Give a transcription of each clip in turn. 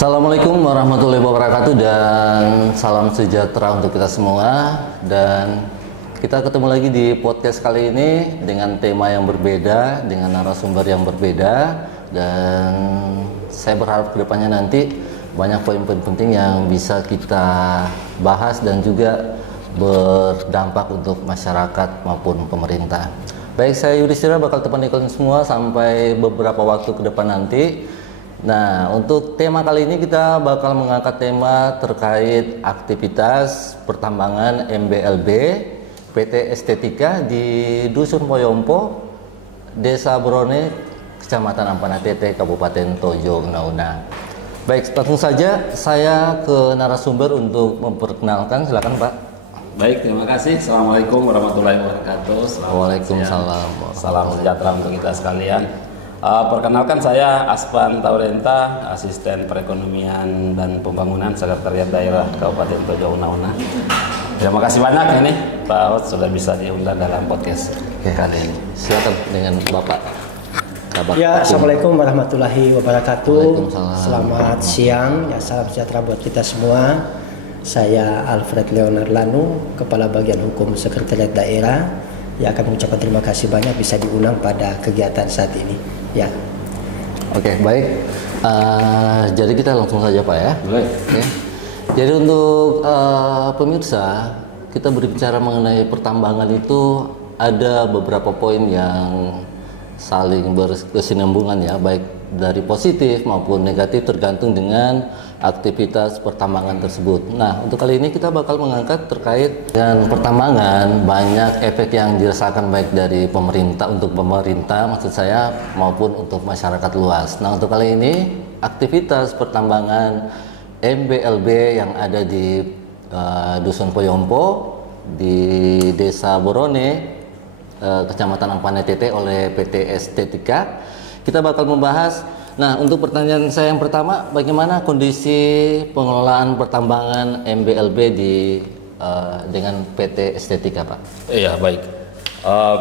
Assalamualaikum warahmatullahi wabarakatuh dan salam sejahtera untuk kita semua. Dan kita ketemu lagi di podcast kali ini dengan tema yang berbeda, dengan narasumber yang berbeda. Dan saya berharap kedepannya nanti banyak poin-poin penting yang bisa kita bahas dan juga berdampak untuk masyarakat maupun pemerintah. Baik, saya Yudhistira bakal temani kalian semua sampai beberapa waktu ke depan nanti. Nah, untuk tema kali ini kita bakal mengangkat tema terkait aktivitas pertambangan MBLB PT Estetika di Dusun Poyompo, Desa Brone, Kecamatan Ampana Tete, Kabupaten Tojo Una-Una. Baik, langsung saja saya ke narasumber untuk memperkenalkan. Silakan, Pak. Baik, terima kasih. Assalamualaikum warahmatullahi wabarakatuh. Waalaikumsalam. Salam sejahtera untuk kita sekalian. Perkenalkan, saya Aspan Taurenta, Asisten Perekonomian dan Pembangunan Sekretariat Daerah Kabupaten Tojo Una-Una. Terima kasih banyak ini Pak Hot sudah bisa diundang dalam podcast kali ini. Silakan dengan Bapak. Ya, Assalamualaikum warahmatullahi wabarakatuh. Selamat siang, ya salam sejahtera buat kita semua. Saya Alfred Leonard Lanu, Kepala Bagian Hukum Sekretariat Daerah, yang akan mengucapkan terima kasih banyak bisa diundang pada kegiatan saat ini. Ya. Oke, baik. Jadi kita langsung saja, Pak, ya. Baik. Ya. Jadi untuk pemirsa, kita berbicara mengenai pertambangan itu ada beberapa poin yang saling berkesinambungan, ya, baik dari positif maupun negatif tergantung dengan aktivitas pertambangan tersebut. Nah, untuk kali ini kita bakal mengangkat terkait dengan pertambangan, banyak efek yang dirasakan baik dari pemerintah, untuk pemerintah maksud saya, maupun untuk masyarakat luas. Nah, untuk kali ini aktivitas pertambangan MBLB yang ada di Dusun Poyompo di Desa Borone, Kecamatan Ampana Tete oleh PT Estetika. Kita bakal membahas. Nah, untuk pertanyaan saya yang pertama, bagaimana kondisi pengelolaan pertambangan MBLB dengan PT Estetika, Pak? Iya, baik.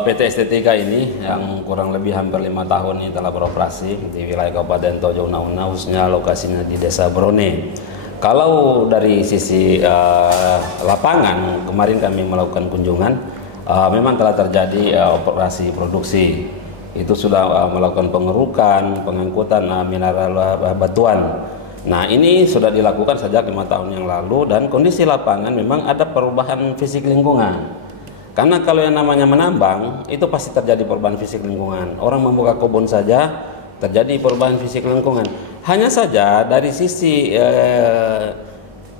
PT Estetika ini yang kurang lebih hampir 5 tahun ini telah beroperasi di wilayah Kabupaten Tojo Una-Una, khususnya lokasinya di Desa Brone. Kalau dari sisi lapangan, kemarin kami melakukan kunjungan, memang telah terjadi operasi produksi. Itu sudah melakukan pengerukan, pengangkutan mineral batuan. Nah, ini sudah dilakukan sejak 5 tahun yang lalu, dan kondisi lapangan memang ada perubahan fisik lingkungan. Karena kalau yang namanya menambang itu pasti terjadi perubahan fisik lingkungan. Orang membuka kebun saja terjadi perubahan fisik lingkungan. Hanya saja dari sisi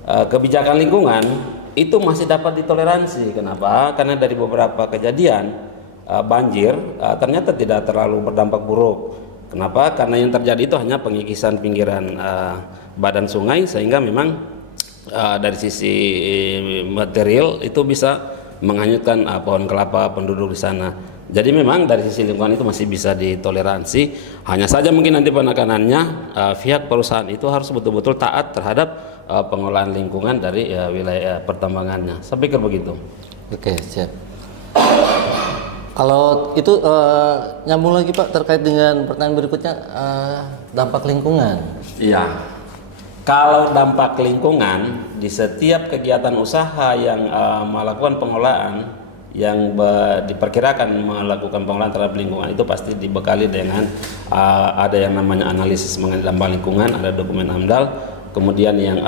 kebijakan lingkungan itu masih dapat ditoleransi. Kenapa? Karena dari beberapa kejadian banjir ternyata tidak terlalu berdampak buruk. Kenapa? Karena yang terjadi itu hanya pengikisan pinggiran badan sungai, sehingga memang dari sisi material itu bisa menghanyutkan pohon kelapa penduduk di sana. Jadi memang dari sisi lingkungan itu masih bisa ditoleransi. Hanya saja mungkin nanti penekanannya pihak perusahaan itu harus betul-betul taat terhadap pengelolaan lingkungan dari wilayah pertambangannya. Saya pikir begitu. Oke, siap. Kalau itu nyambung lagi, Pak, terkait dengan pertanyaan berikutnya, dampak lingkungan. Iya. Kalau dampak lingkungan di setiap kegiatan usaha yang melakukan pengelolaan, yang diperkirakan melakukan pengelolaan terhadap lingkungan, itu pasti dibekali dengan ada yang namanya analisis mengenai dampak lingkungan, ada dokumen AMDAL. Kemudian yang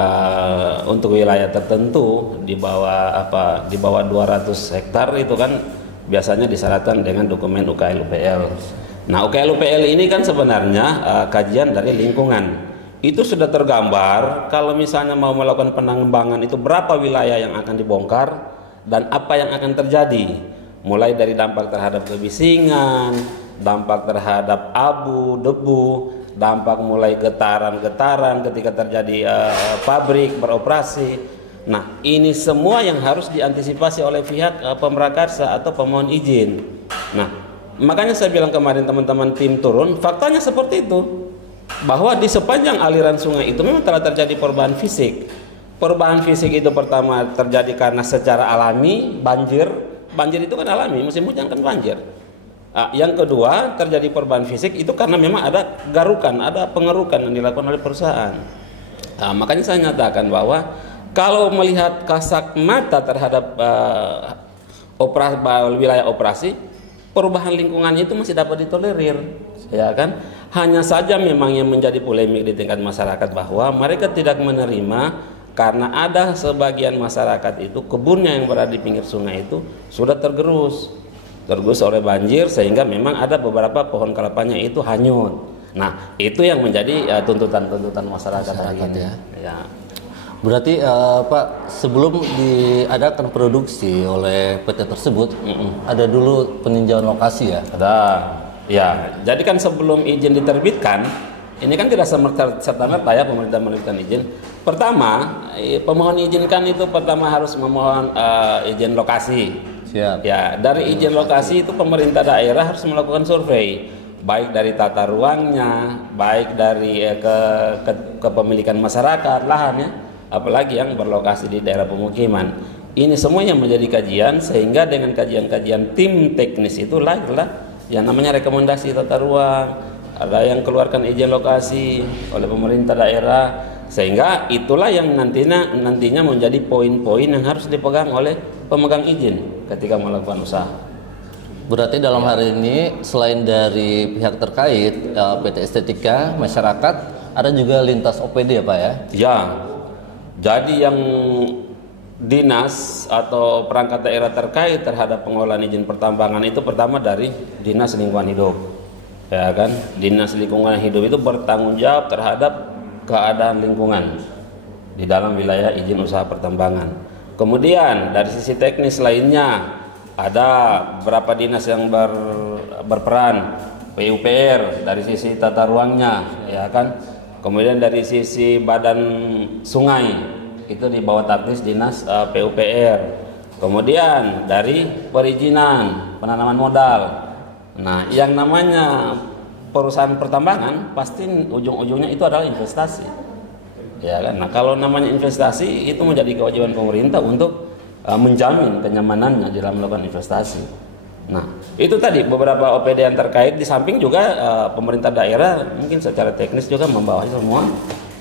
untuk wilayah tertentu di bawah 200 hektar itu kan biasanya disyaratkan dengan dokumen UKL-UPL. Nah, UKL-UPL ini kan sebenarnya kajian dari lingkungan. Itu sudah tergambar kalau misalnya mau melakukan penambangan itu berapa wilayah yang akan dibongkar dan apa yang akan terjadi. Mulai dari dampak terhadap kebisingan, dampak terhadap abu, debu, dampak mulai getaran-getaran ketika terjadi pabrik beroperasi. Nah, ini semua yang harus diantisipasi oleh pihak pemrakarsa atau pemohon izin. Nah, makanya saya bilang kemarin teman-teman tim turun, faktanya seperti itu. Bahwa di sepanjang aliran sungai itu memang telah terjadi perubahan fisik. Perubahan fisik itu pertama terjadi karena secara alami, banjir. Banjir itu kan alami, musim hujan kan banjir. Yang kedua, terjadi perubahan fisik itu karena memang ada garukan, ada pengerukan yang dilakukan oleh perusahaan. Makanya saya nyatakan bahwa kalau melihat kasat mata terhadap wilayah operasi, perubahan lingkungan itu masih dapat ditolerir, ya kan? Hanya saja memang yang menjadi polemik di tingkat masyarakat bahwa mereka tidak menerima karena ada sebagian masyarakat itu kebunnya yang berada di pinggir sungai itu sudah tergerus oleh banjir, sehingga memang ada beberapa pohon kelapanya itu hanyut. Nah, itu yang menjadi tuntutan masyarakat ini. Ya. Berarti Pak, sebelum diadakan produksi oleh PT tersebut, ada dulu peninjauan lokasi ya? Ada. Ya, jadi kan sebelum izin diterbitkan, ini kan tidak serta-merta ya pemerintah menerbitkan izin. Pertama, pemohon izinkan itu pertama harus memohon izin lokasi. Siap. Ya, dari izin lokasi itu pemerintah daerah harus melakukan survei, baik dari tata ruangnya, baik dari kepemilikan masyarakat lahannya, apalagi yang berlokasi di daerah pemukiman. Ini semuanya menjadi kajian, sehingga dengan kajian-kajian tim teknis itu lahirlah yang namanya rekomendasi tata ruang, ada yang keluarkan izin lokasi oleh pemerintah daerah, sehingga itulah yang nantinya menjadi poin-poin yang harus dipegang oleh pemegang izin ketika melakukan usaha. Berarti dalam hari ini selain dari pihak terkait, PT Estetika, masyarakat, ada juga lintas OPD ya Pak ya? Ya, jadi yang dinas atau perangkat daerah terkait terhadap pengolahan izin pertambangan itu pertama dari Dinas Lingkungan Hidup, ya kan? Dinas Lingkungan Hidup itu bertanggung jawab terhadap keadaan lingkungan di dalam wilayah izin usaha pertambangan. Kemudian dari sisi teknis lainnya ada beberapa dinas yang berperan, PUPR dari sisi tata ruangnya, ya kan? Kemudian dari sisi badan sungai itu di bawah taktis dinas PUPR. Kemudian dari perizinan penanaman modal. Nah, yang namanya perusahaan pertambangan pasti ujung-ujungnya itu adalah investasi, ya kan? Nah, kalau namanya investasi itu menjadi kewajiban pemerintah untuk menjamin kenyamanannya dalam melakukan investasi. Nah, itu tadi beberapa OPD yang terkait, di samping juga pemerintah daerah mungkin secara teknis juga membawahi semua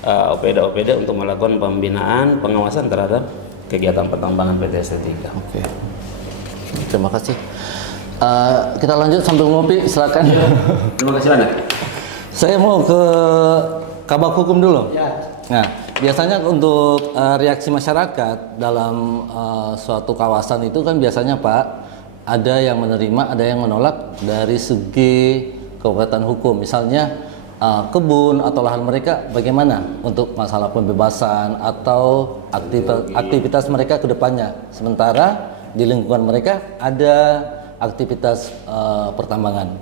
OPD-OPD untuk melakukan pembinaan, pengawasan terhadap kegiatan pertambangan PT Estetika. Oke. Terima kasih. Kita lanjut sambil ngopi, silakan. Terima kasih banyak. Saya mau ke Kabak Hukum dulu. Ya. Nah, biasanya untuk reaksi masyarakat dalam suatu kawasan itu kan biasanya Pak, ada yang menerima, ada yang menolak dari segi kekuatan hukum. Misalnya kebun atau lahan mereka bagaimana untuk masalah pembebasan atau aktivitas mereka ke depannya. Sementara di lingkungan mereka ada aktivitas pertambangan.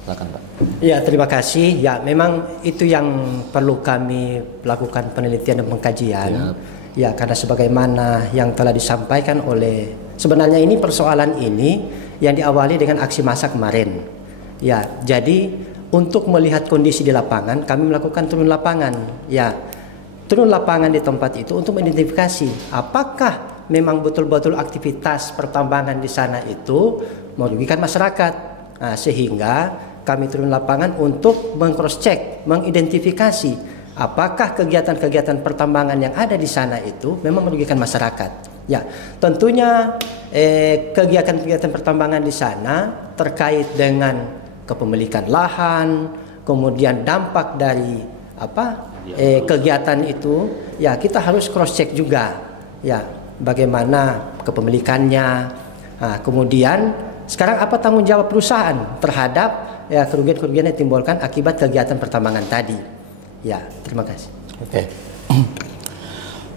Silakan Pak. Ya, terima kasih. Ya, memang itu yang perlu kami lakukan penelitian dan pengkajian. Ya, karena sebagaimana yang telah disampaikan oleh, sebenarnya ini persoalan ini yang diawali dengan aksi massa kemarin. Ya, jadi untuk melihat kondisi di lapangan, kami melakukan turun lapangan. Ya, turun lapangan di tempat itu untuk mengidentifikasi apakah memang betul-betul aktivitas pertambangan di sana itu merugikan masyarakat. Nah, sehingga kami turun lapangan untuk meng-cross check, mengidentifikasi apakah kegiatan-kegiatan pertambangan yang ada di sana itu memang merugikan masyarakat. Ya, tentunya kegiatan-kegiatan pertambangan di sana terkait dengan kepemilikan lahan, kemudian dampak dari kegiatan itu, ya kita harus cross check juga, ya bagaimana kepemilikannya. Nah, kemudian sekarang apa tanggung jawab perusahaan terhadap ya kerugian-kerugian yang ditimbulkan akibat kegiatan pertambangan tadi. Ya, terima kasih. Oke.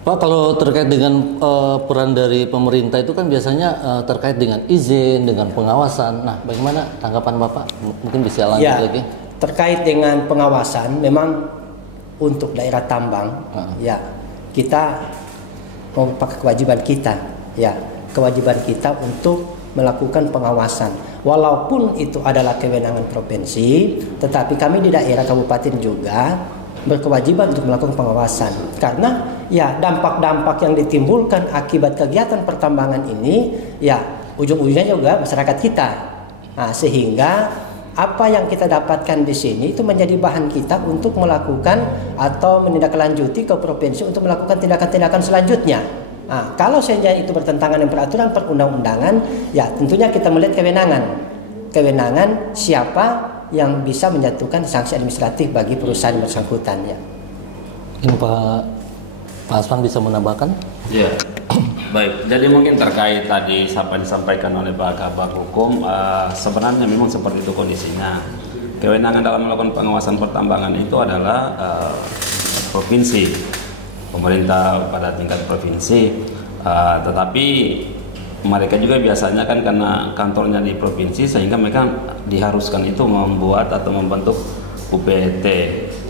Pak, kalau terkait dengan peran dari pemerintah itu kan biasanya terkait dengan izin, dengan pengawasan. Nah, bagaimana tanggapan Bapak? Mungkin bisa lanjut lagi. Terkait dengan pengawasan, memang untuk daerah tambang, ya kita merupakan kewajiban kita, ya kewajiban kita untuk melakukan pengawasan. Walaupun itu adalah kewenangan provinsi, tetapi kami di daerah kabupaten juga berkewajiban untuk melakukan pengawasan, karena ya dampak-dampak yang ditimbulkan akibat kegiatan pertambangan ini ya ujung-ujungnya juga masyarakat kita. Nah, sehingga apa yang kita dapatkan di sini itu menjadi bahan kita untuk melakukan atau menindaklanjuti ke provinsi untuk melakukan tindakan-tindakan selanjutnya. Nah, kalau saja itu bertentangan dengan peraturan perundang-undangan, ya tentunya kita melihat kewenangan siapa yang bisa menjatuhkan sanksi administratif bagi perusahaan yang bersangkutan. Ya. Ini Pak Asman bisa menambahkan? Ya, baik. Jadi mungkin terkait tadi apa yang disampaikan oleh Pak Kabag Hukum, sebenarnya memang seperti itu kondisinya. Kewenangan dalam melakukan pengawasan pertambangan itu adalah provinsi, pemerintah pada tingkat provinsi. Tetapi mereka juga biasanya kan karena kantornya di provinsi sehingga mereka diharuskan itu membuat atau membentuk UPT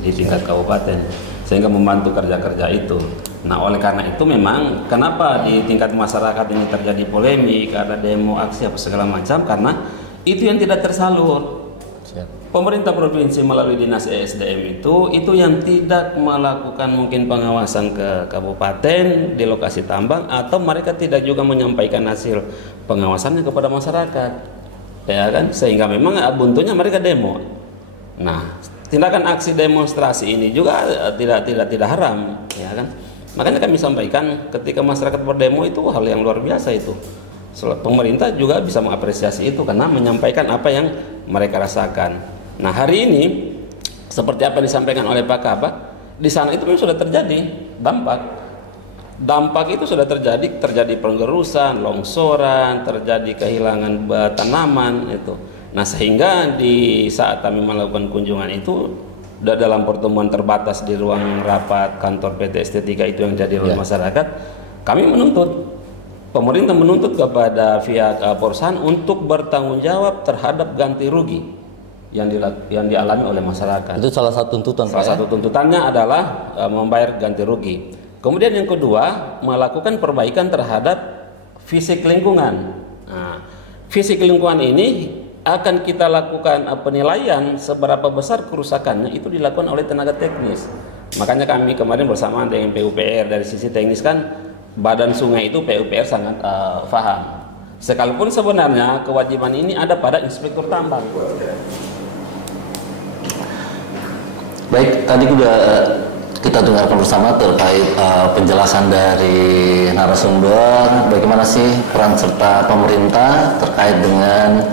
di tingkat kabupaten sehingga membantu kerja-kerja itu. Nah, oleh karena itu memang kenapa di tingkat masyarakat ini terjadi polemik, ada demo, aksi apa segala macam, karena itu yang tidak tersalur. Pemerintah provinsi melalui dinas ESDM itu yang tidak melakukan mungkin pengawasan ke kabupaten di lokasi tambang, atau mereka tidak juga menyampaikan hasil pengawasannya kepada masyarakat, ya kan? Sehingga memang buntunya mereka demo. Nah, tindakan aksi demonstrasi ini juga tidak haram, ya kan? Makanya kami sampaikan ketika masyarakat berdemo itu hal yang luar biasa itu. Pemerintah juga bisa mengapresiasi itu karena menyampaikan apa yang mereka rasakan. Nah, hari ini seperti apa yang disampaikan oleh Pak Kabag, di sana itu memang sudah terjadi dampak itu sudah terjadi penggerusan, longsoran, terjadi kehilangan tanaman itu. Nah, sehingga di saat kami melakukan kunjungan itu dalam pertemuan terbatas di ruang rapat kantor PT ST3 itu yang jadi oleh masyarakat, kami pemerintah menuntut kepada pihak perusahaan untuk bertanggung jawab terhadap ganti rugi yang dialami oleh masyarakat. Itu salah satu tuntutan. Salah satu tuntutannya adalah membayar ganti rugi. Kemudian yang kedua, melakukan perbaikan terhadap fisik lingkungan. Nah, fisik lingkungan ini akan kita lakukan penilaian seberapa besar kerusakannya itu dilakukan oleh tenaga teknis. Makanya kami kemarin bersamaan dengan PUPR, dari sisi teknis kan badan sungai itu PUPR sangat paham. Sekalipun sebenarnya kewajiban ini ada pada inspektur tambang. Baik, tadi sudah kita dengarkan bersama terkait penjelasan dari narasumber bagaimana sih peran serta pemerintah terkait dengan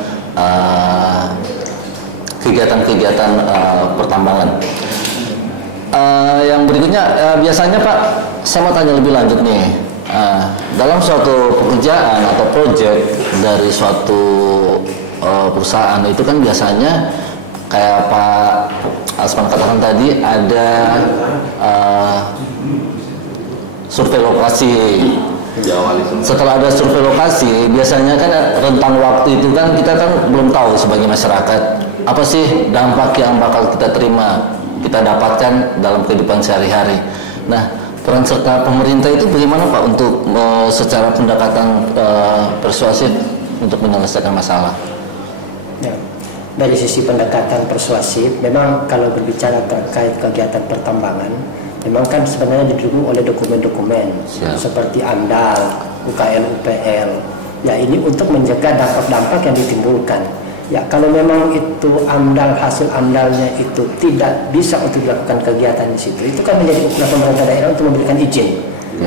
kegiatan-kegiatan pertambangan. Yang berikutnya biasanya Pak, saya mau tanya lebih lanjut nih. Dalam suatu pekerjaan atau proyek dari suatu perusahaan itu kan biasanya kayak Pak Asman katakan tadi ada survei lokasi. Setelah ada survei lokasi, biasanya kan rentang waktu itu kan kita kan belum tahu sebagai masyarakat apa sih dampak yang bakal kita terima, kita dapatkan dalam kehidupan sehari-hari. Nah, peran serta pemerintah itu bagaimana Pak untuk secara pendekatan persuasif untuk menyelesaikan masalah? Ya, dari sisi pendekatan persuasif, memang kalau berbicara terkait kegiatan pertambangan, memang kan sebenarnya didukung oleh dokumen-dokumen seperti AMDAL, UKL, UPL. Ya, ini untuk mencegah dampak-dampak yang ditimbulkan. Ya, kalau memang itu AMDAL, hasil AMDALnya itu tidak bisa untuk dilakukan kegiatan di situ, itu kan menjadi upaya pemerintah daerah untuk memberikan izin.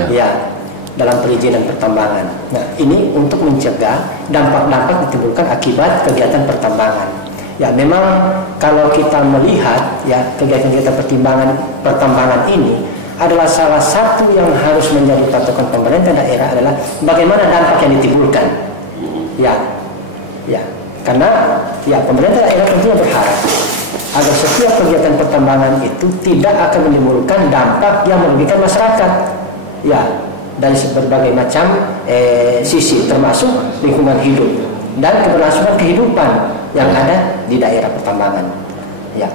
Ya, dalam perizinan pertambangan. Nah, ini untuk mencegah dampak-dampak ditimbulkan akibat kegiatan pertambangan. Ya, memang kalau kita melihat ya kegiatan-kegiatan pertambangan ini adalah salah satu yang harus menjadi patokan pemerintah daerah adalah bagaimana dampak yang ditimbulkan. Ya, karena ya pemerintah daerah tentunya berharap agar setiap kegiatan pertambangan itu tidak akan menimbulkan dampak yang merugikan masyarakat. Ya, dari berbagai macam sisi termasuk lingkungan hidup dan keberlangsungan kehidupan yang ada di daerah pertambangan. Ya.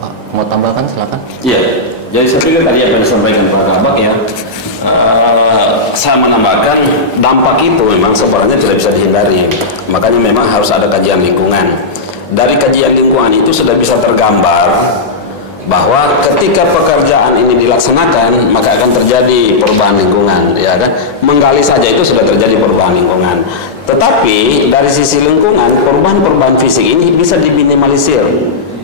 Pak, mau tambahkan silakan. Iya. Jadi saya pikir tadi apa yang disampaikan Pak Kabag ya, saya menambahkan dampak itu memang sebenarnya tidak bisa dihindari. Makanya memang harus ada kajian lingkungan. Dari kajian lingkungan itu sudah bisa tergambar bahwa ketika pekerjaan ini dilaksanakan maka akan terjadi perubahan lingkungan, ya kan? Menggali saja itu sudah terjadi perubahan lingkungan. Tetapi dari sisi lingkungan, perubahan-perubahan fisik ini bisa diminimalisir.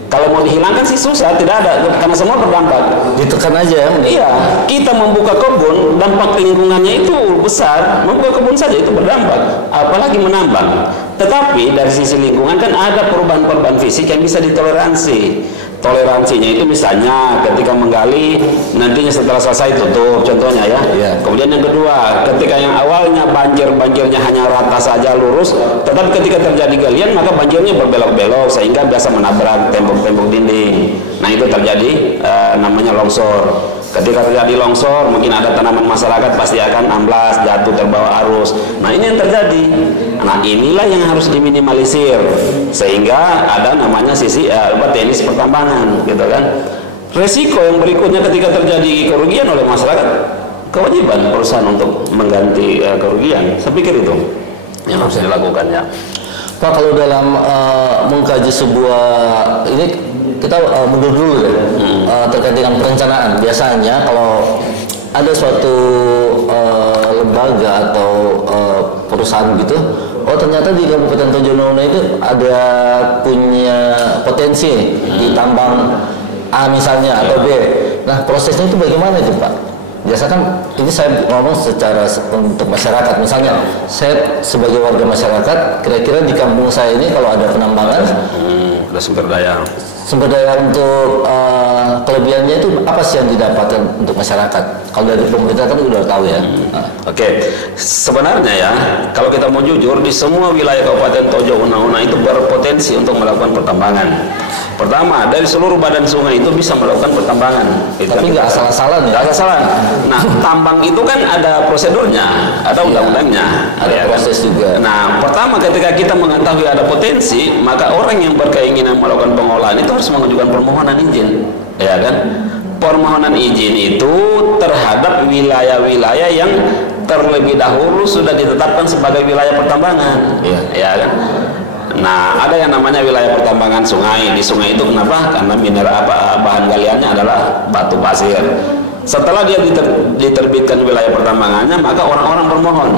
Kalau mau dihilangkan sih susah, tidak ada, karena semua berdampak. Ditekan aja ya. Iya, kita membuka kebun, dampak lingkungannya itu besar. Membuka kebun saja itu berdampak, apalagi menambang. Tetapi dari sisi lingkungan kan ada perubahan-perubahan fisik yang bisa ditoleransi. Toleransinya itu misalnya ketika menggali, nantinya setelah selesai tutup, contohnya ya. Kemudian yang kedua, ketika yang awalnya banjirnya hanya rata saja lurus, tetapi ketika terjadi galian maka banjirnya berbelok-belok sehingga biasa menabrak tembok-tembok dinding. Nah itu terjadi namanya longsor. Ketika terjadi longsor, mungkin ada tanaman masyarakat pasti akan amblas, jatuh terbawa arus. Nah ini yang terjadi. Nah inilah yang harus diminimalisir sehingga ada namanya sisi teknis pertambangan, gitu kan. Resiko yang berikutnya ketika terjadi kerugian oleh masyarakat, kewajiban perusahaan untuk mengganti kerugian. Saya pikir itu yang harus dilakukan ya. Pak, kalau dalam mengkaji sebuah ini kita mundur dulu ya, terkait dengan perencanaan. Biasanya kalau ada suatu lembaga atau perusahaan gitu, oh ternyata di Kabupaten Tojo Uno itu ada punya potensi di tambang A misalnya atau B. Nah prosesnya itu bagaimana itu Pak? Biasa kan ini saya ngomong secara untuk masyarakat. Misalnya saya sebagai warga masyarakat, kira-kira di kampung saya ini kalau ada penambangan, ada sumber daya untuk kelebihannya itu apa sih yang didapatkan untuk masyarakat? Kalau dari pemerintah kan udah tahu ya. Oke. Sebenarnya ya, kalau kita mau jujur, di semua wilayah Kabupaten Tojo Una itu berpotensi untuk melakukan pertambangan. Pertama, dari seluruh badan sungai itu bisa melakukan pertambangan. Tapi nggak asal-asalan ya? Nggak asal-asalan. Nah, tambang itu kan ada prosedurnya, ada undang-undangnya, ada proses juga. Nah, pertama ketika kita mengetahui ada potensi, maka orang yang berkeinginan melakukan pengolahan itu harus mengajukan permohonan izin, ya kan? Permohonan izin itu terhadap wilayah-wilayah yang terlebih dahulu sudah ditetapkan sebagai wilayah pertambangan, ya kan? Nah, ada yang namanya wilayah pertambangan sungai. Di sungai itu kenapa? Karena mineral bahan galiannya adalah batu pasir. Setelah dia diterbitkan wilayah pertambangannya, maka orang-orang bermohon.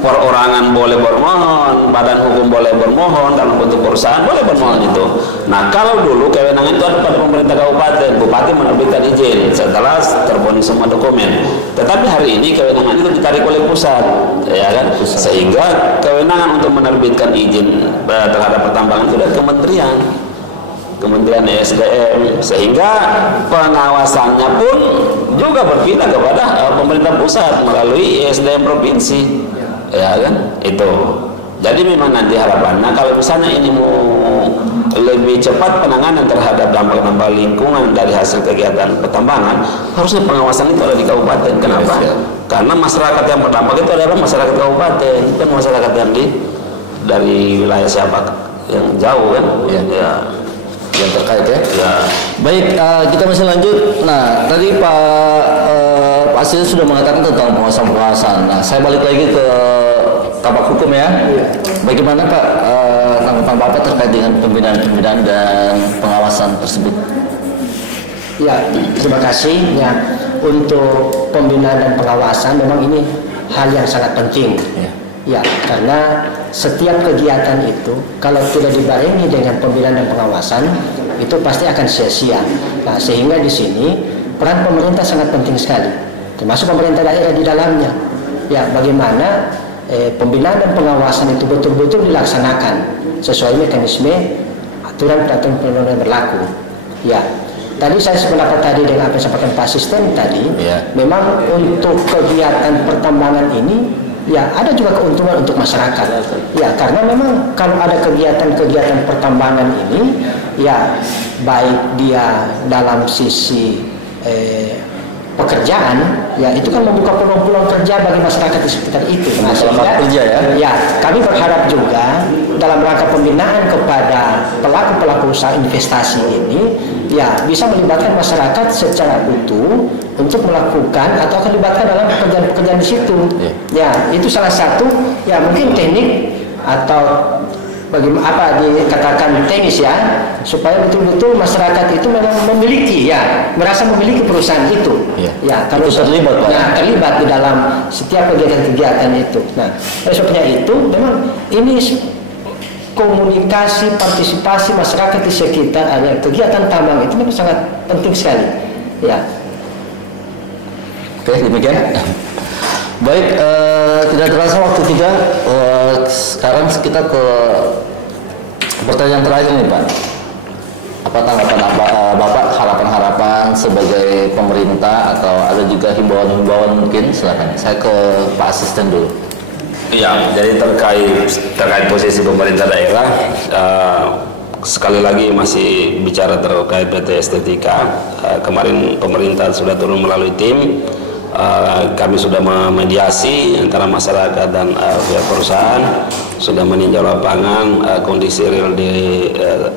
Perorangan boleh bermohon, badan hukum boleh bermohon, dalam bentuk perusahaan boleh bermohon itu. Nah, kalau dulu kewenangan itu ada pada pemerintah kabupaten, bupati menerbitkan izin setelah terpenuhi semua dokumen. Tetapi hari ini kewenangan itu ditarik oleh pusat, ya kan? Sehingga kewenangan untuk menerbitkan izin terhadap pertambangan itu dari Kementerian ESDM, sehingga pengawasannya pun juga berpindah kepada pemerintah pusat melalui ESDM provinsi. Ya kan, itu. Jadi memang nanti harapannya kalau misalnya ini mau lebih cepat penanganan terhadap dampak-dampak lingkungan dari hasil kegiatan pertambangan, harusnya pengawasan itu ada di kabupaten. Kenapa? Karena masyarakat yang berdampak itu adalah masyarakat kabupaten, bukan masyarakat yang dari wilayah siapa yang jauh kan? Ya. Yang terkait ya. Baik, kita masih lanjut. Nah, tadi Pak Asil sudah mengatakan tentang pengawasan. Nah, saya balik lagi ke Kabak Hukum ya. Bagaimana Pak tanggapan Bapak terkait dengan pembinaan dan pengawasan tersebut? Ya, terima kasih. Ya, untuk pembinaan dan pengawasan memang ini hal yang sangat penting. Ya, karena setiap kegiatan itu kalau tidak dibarengi dengan pembinaan dan pengawasan itu pasti akan sia-sia. Nah, sehingga di sini peran pemerintah sangat penting sekali, termasuk pemerintah daerah di dalamnya. Ya, bagaimana pembinaan dan pengawasan itu betul-betul dilaksanakan sesuai mekanisme aturan peraturan perundang-undangan yang berlaku. Ya, tadi saya sependapat tadi dengan apa yang disampaikan Pak Asisten tadi. Memang untuk kegiatan pertambangan ini ya ada juga keuntungan untuk masyarakat. Ya, karena memang kalau ada kegiatan-kegiatan pertambangan ini, ya baik dia dalam sisi pekerjaan, ya itu kan membuka peluang-peluang kerja bagi masyarakat di sekitar itu. Nah, sehingga, ya kami berharap juga dalam rangka pembinaan kepada pelaku-pelaku usaha investasi ini, ya bisa melibatkan masyarakat secara utuh untuk melakukan atau akan dilibatkan dalam pekerjaan-pekerjaan di situ. Ya, itu salah satu ya mungkin teknik atau bagaimana apa dikatakan teknis ya, supaya betul-betul masyarakat itu memang memiliki ya, merasa memiliki perusahaan itu. Ya, kalau itu terlibat, Pak. Nah, terlibat di dalam setiap kegiatan-kegiatan itu. Nah, oleh sebabnya itu memang ini komunikasi partisipasi masyarakat di sekitar kegiatan tambang itu memang sangat penting sekali. Ya. Oke, demikian. Baik, tidak terasa waktu kita. Sekarang kita ke pertanyaan terakhir nih, Pak. Apa tanggapan Bapak, harapan-harapan sebagai pemerintah atau ada juga himbauan-himbauan mungkin? Silakan. Saya ke Pak Asisten dulu. Ya, jadi terkait posisi pemerintah daerah, sekali lagi masih bicara terkait PT Estetika. Kemarin pemerintah sudah turun melalui tim. Kami sudah memediasi antara masyarakat dan pihak perusahaan, sudah meninjau lapangan kondisi real di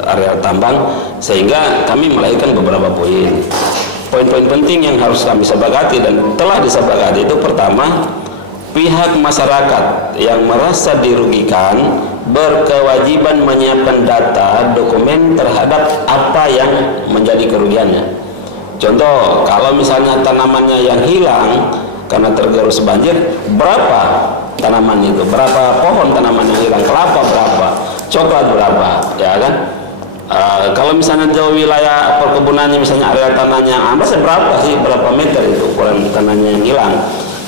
area tambang, sehingga kami melahirkan beberapa poin-poin penting yang harus kami sepakati dan telah disepakati. Itu pertama, pihak masyarakat yang merasa dirugikan berkewajiban menyiapkan data dokumen terhadap apa yang menjadi kerugiannya. Contoh, kalau misalnya tanamannya yang hilang karena tergerus banjir, berapa tanaman itu? Berapa pohon tanaman yang hilang? Kelapa berapa? Coklat berapa? Ya kan? Kalau misalnya jauh wilayah perkebunannya, misalnya area tanahnya amblas, berapa sih? Berapa meter itu ukuran tanahnya yang hilang?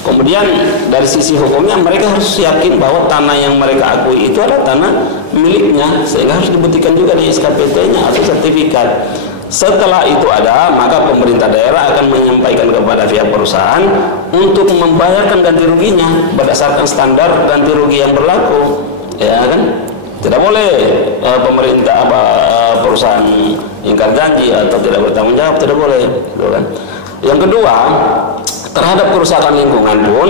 Kemudian dari sisi hukumnya mereka harus yakin bahwa tanah yang mereka akui itu adalah tanah miliknya, sehingga harus dibuktikan juga di SKPT-nya atau sertifikat. Setelah itu ada, maka pemerintah daerah akan menyampaikan kepada pihak perusahaan untuk membayarkan ganti ruginya berdasarkan standar ganti rugi yang berlaku, ya kan? Tidak boleh pemerintah perusahaan ingkar janji atau tidak bertanggung jawab, tidak boleh, gitu kan? Yang kedua, terhadap kerusakan lingkungan pun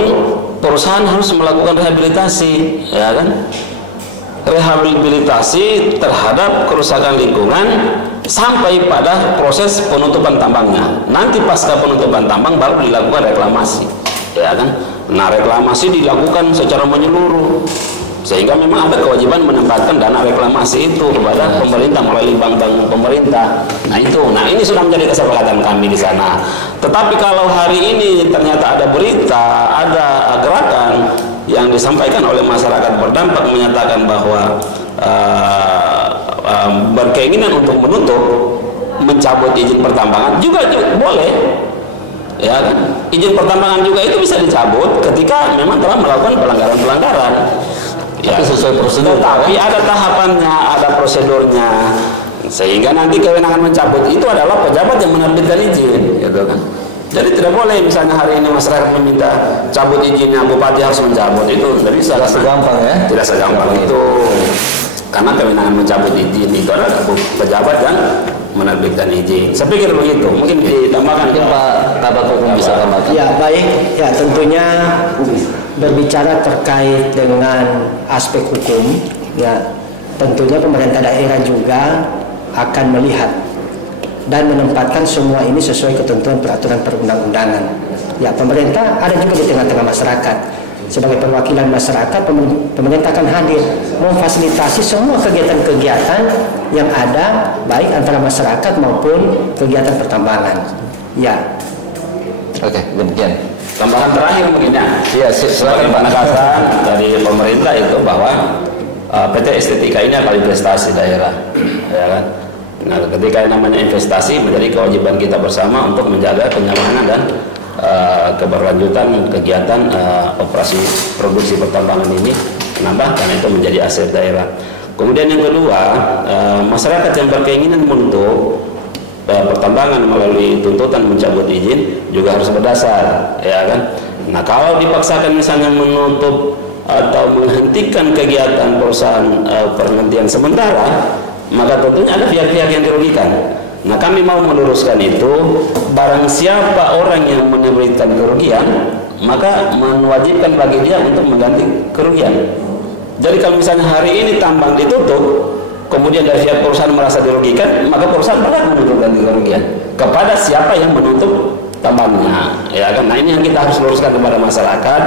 perusahaan harus melakukan rehabilitasi, ya kan? Rehabilitasi terhadap kerusakan lingkungan sampai pada proses penutupan tambangnya. Nanti pasca penutupan tambang baru dilakukan reklamasi, ya kan? Nah, reklamasi dilakukan secara menyeluruh, sehingga memang ada kewajiban menempatkan dana reklamasi itu kepada pemerintah melalui bank-bank pemerintah. Nah ini sudah menjadi kesepakatan kami di sana. Tetapi kalau hari ini ternyata ada berita, ada gerakan yang disampaikan oleh masyarakat berdampak menyatakan bahwa berkeinginan untuk mencabut izin pertambangan juga boleh, ya kan? Izin pertambangan juga itu bisa dicabut ketika memang telah melakukan pelanggaran-pelanggaran. Ya, sesuai prosedur. Tapi ada tahapannya, ada prosedurnya, sehingga nanti kewenangan mencabut itu adalah pejabat yang menerbitkan izin, gitu kan? Jadi tidak boleh misalnya hari ini masyarakat meminta cabut izinnya, bupati harus mencabut, itu tidak bisa. Tidak segampang ya? Tidak segampang itu, karena kewenangan mencabut izin itu adalah pejabat yang menerbitkan izin. Saya pikir begitu. Mungkin ditambahkan. Mungkin Pak Kabak Hukum bisa tambahkan. Ya baik, ya tentunya berbicara terkait dengan aspek hukum, ya tentunya pemerintah daerah juga akan melihat dan menempatkan semua ini sesuai ketentuan peraturan perundang-undangan. Ya, pemerintah ada juga di tengah-tengah masyarakat. Sebagai perwakilan masyarakat, pemerintah akan hadir memfasilitasi semua kegiatan-kegiatan yang ada, baik antara masyarakat maupun kegiatan pertambangan. Ya. Oke, demikian. Tambahan terakhir mungkin ya. Iya, sebagai penegasan dari pemerintah itu bahwa PT Estetika ini akan investasi daerah, ya kan? Nah, ketika yang namanya investasi menjadi kewajiban kita bersama untuk menjaga kenyamanan dan keberlanjutan kegiatan operasi produksi pertambangan ini menambah, karena itu menjadi aset daerah. Kemudian yang kedua, masyarakat yang berkeinginan menutup pertambangan melalui tuntutan mencabut izin juga harus berdasar, ya kan? Nah, kalau dipaksakan misalnya menutup atau menghentikan kegiatan perusahaan penghentian sementara, maka tentunya ada pihak-pihak yang dirugikan. Nah, kami mau meluruskan itu, barang siapa orang yang menerbitkan kerugian, maka mewajibkan bagi dia untuk mengganti kerugian. Jadi kalau misalnya hari ini tambang ditutup, kemudian dari pihak perusahaan merasa dirugikan, maka perusahaan berhak menuntut ganti kerugian kepada siapa yang menutup tambangnya, ya kan? Nah, ini yang kita harus luruskan kepada masyarakat,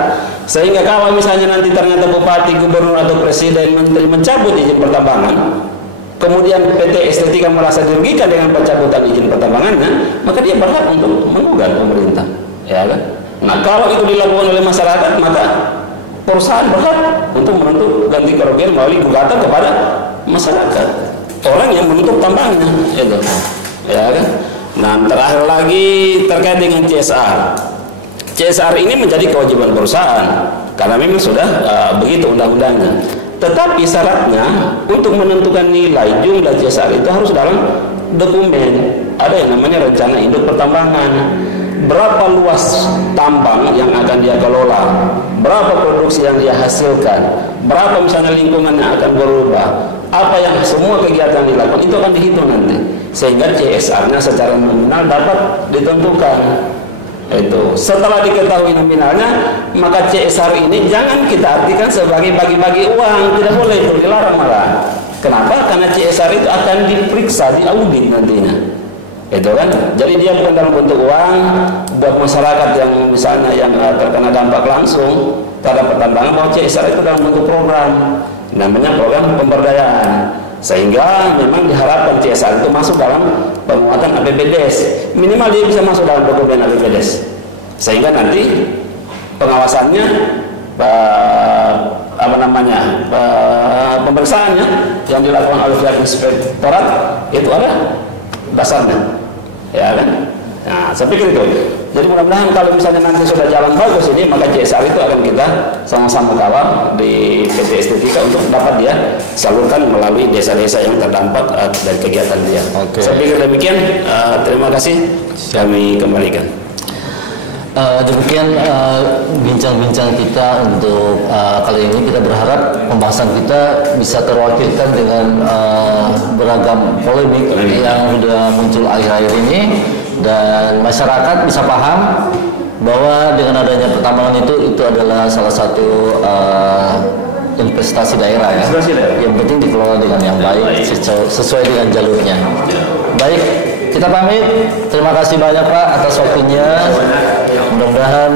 sehingga kalau misalnya nanti ternyata bupati, gubernur atau presiden, menteri mencabut izin pertambangan, kemudian PT Estetika merasa dirugikan dengan pencabutan izin pertambangannya, maka dia berhak untuk menggugat pemerintah, ya kan? Nah, kalau itu dilakukan oleh masyarakat, maka perusahaan berhak untuk menuntut ganti kerugian melalui gugatan kepada masyarakat, orang yang menutup tambangnya, itu, ya kan? Nah, terakhir lagi terkait dengan CSR. CSR ini menjadi kewajiban perusahaan karena memang sudah begitu undang-undangnya. Tetapi syaratnya untuk menentukan nilai jumlah CSR itu harus dalam dokumen. Ada yang namanya rencana induk pertambangan. Berapa luas tambang yang akan dia kelola, berapa produksi yang dia hasilkan, berapa misalnya lingkungan yang akan berubah, apa yang semua kegiatan dilakukan itu akan dihitung nanti, sehingga CSR-nya secara nominal dapat ditentukan. Itu setelah diketahui nominalnya, maka CSR ini jangan kita artikan sebagai bagi-bagi uang, tidak boleh, itu dilarang malah. Kenapa? Karena CSR itu akan diperiksa, diaudit nantinya, itu kan. Jadi dia bukan dalam bentuk uang buat masyarakat yang misalnya yang terkena dampak langsung terhadap pertambangan, bahwa CSR itu dalam bentuk program, namanya program pemberdayaan, sehingga memang diharapkan CSR itu masuk dalam penguatan APBDes, minimal dia bisa masuk dalam dokumen APBDes, sehingga nanti pengawasannya pemeriksaannya yang dilakukan oleh pihak inspektorat itu ada dasarnya, ya kan? Nah, saya pikir itu. Jadi mudah-mudahan kalau misalnya nanti sudah jalan bagus ini, maka CSR itu akan kita sama-sama kawal di PT Estetika untuk dapat dia salurkan melalui desa-desa yang terdampak dari kegiatan dia. Oke. Saya pikir demikian. Terima kasih. Kami kembalikan. Demikian bincang-bincang kita untuk kali ini. Kita berharap pembahasan kita bisa terwakilkan dengan beragam polemik yang sudah muncul akhir-akhir ini, dan masyarakat bisa paham bahwa dengan adanya pertambangan itu adalah salah satu investasi daerah, ya. Yang penting dikelola dengan yang baik, sesuai dengan jalurnya. Baik, kita pamit. Terima kasih banyak Pak atas waktunya. Mudah-mudahan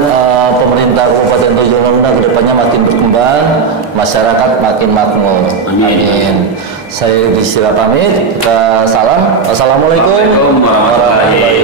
pemerintah Kabupaten Tojo Luna kedepannya makin berkembang, masyarakat makin makmur. Amin. Saya disila pamit. Kita salam. Wassalamualaikum warahmatullahi wabarakatuh.